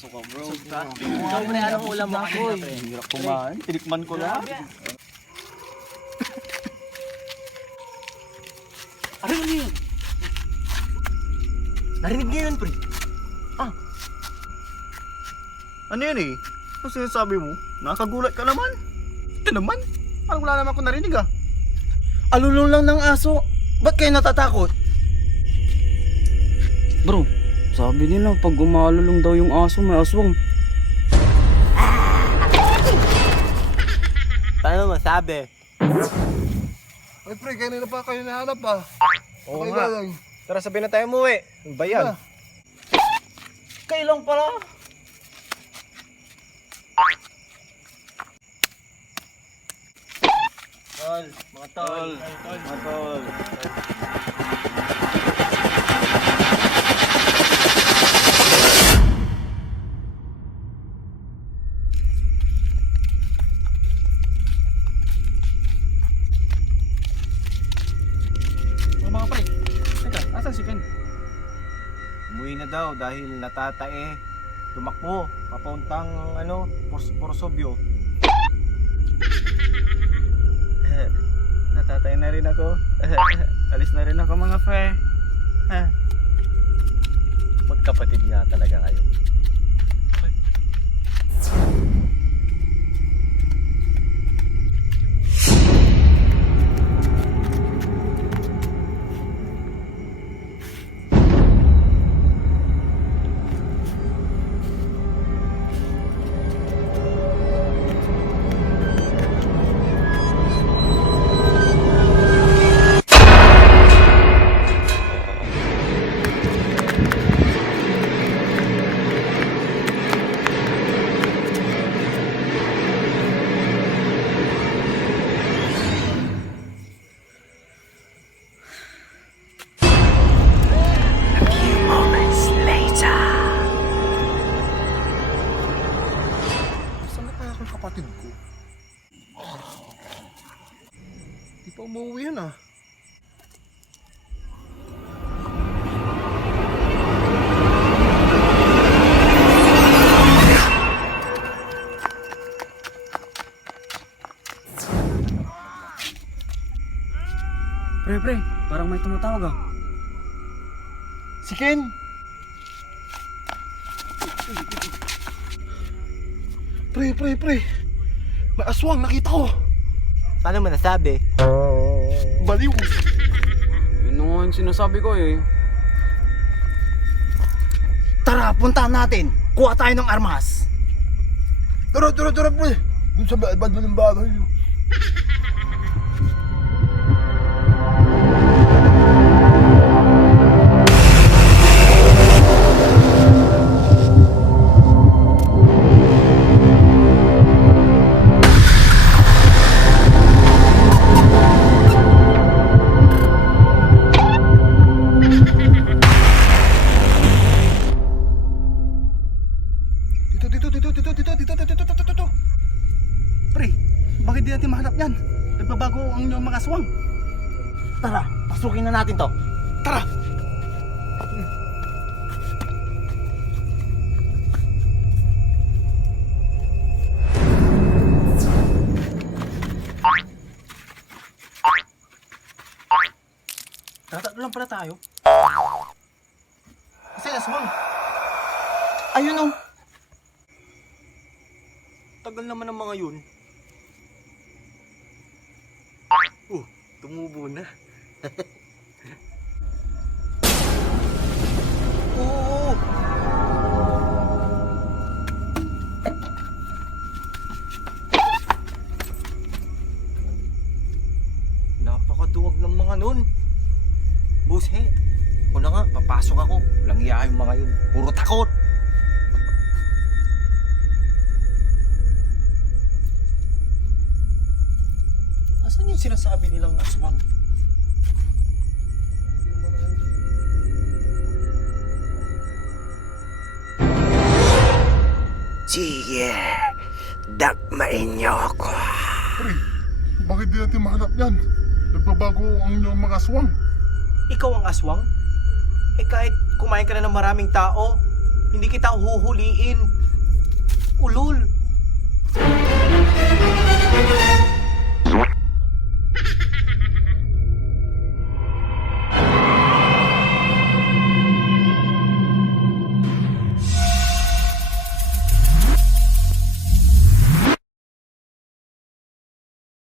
aso ka, bro. Ikaw, pre, anong ulam mo kanina, pre? Hirap kumain. Tinikman ko lang. Ano yun? Narinig niyo yun, pre? Ano yan eh? Ano sinasabi mo? Nakagulat ka naman. Ito naman. Parang wala naman ako narinig ah. Alulong lang ng aso. Ba't kayo natatakot? Bro, sabi nila pag umalulong daw yung aso, may aswang. Paano masabi? Ay pre, kanina pa kayo nahanap ah. Oo Okay nga. lang. Tara, sabihin na tayo umuwi. Ano ba yan? Kayo lang pala. Tol, mga tol. Mga tol. Mga pre, teka, asan si Ken? Umuwi na daw dahil natatae. Tumakbo, papuntang Porsobyo. Natatay na rin ako. Alis na rin ako mga pre. Magkapatid nga talaga kayo. Saan na kaya akong kapatid ko? Di pa umuwi yan ah. Pre, parang may tumatawag ah. Si Ken! Pre. May aswang, nakita ko. Paano mo nasabi? Baliw. Yun na nga yung sinasabi ko eh. Tara, puntahan natin. Kuha tayo ng armas. Tara pre. Doon sa bad ng bahay. Dito. Pre, bakit di natin mahanap yan? Nagbabago ang inyong mga aswang. Tara, pasukin na natin to. Tara! Tatatlo lang pala tayo. Kasi aswang. Ayun oh. Tagal naman ng mga yun. Tumubo na. Oo! Napakaduwag ng mga nun. Bushe, ako na nga, papasok ako. Walang iya yung mga yun. Puro takot. Asan yung sinasabi nilang aswang? Sige, dakmain niyo ako. Pre, bakit di natin mahanap yan? Nagbabago ang inyong mga aswang. Ikaw ang aswang? Eh kahit kumain ka na ng maraming tao, Hindi kita huhuliin. Ulol.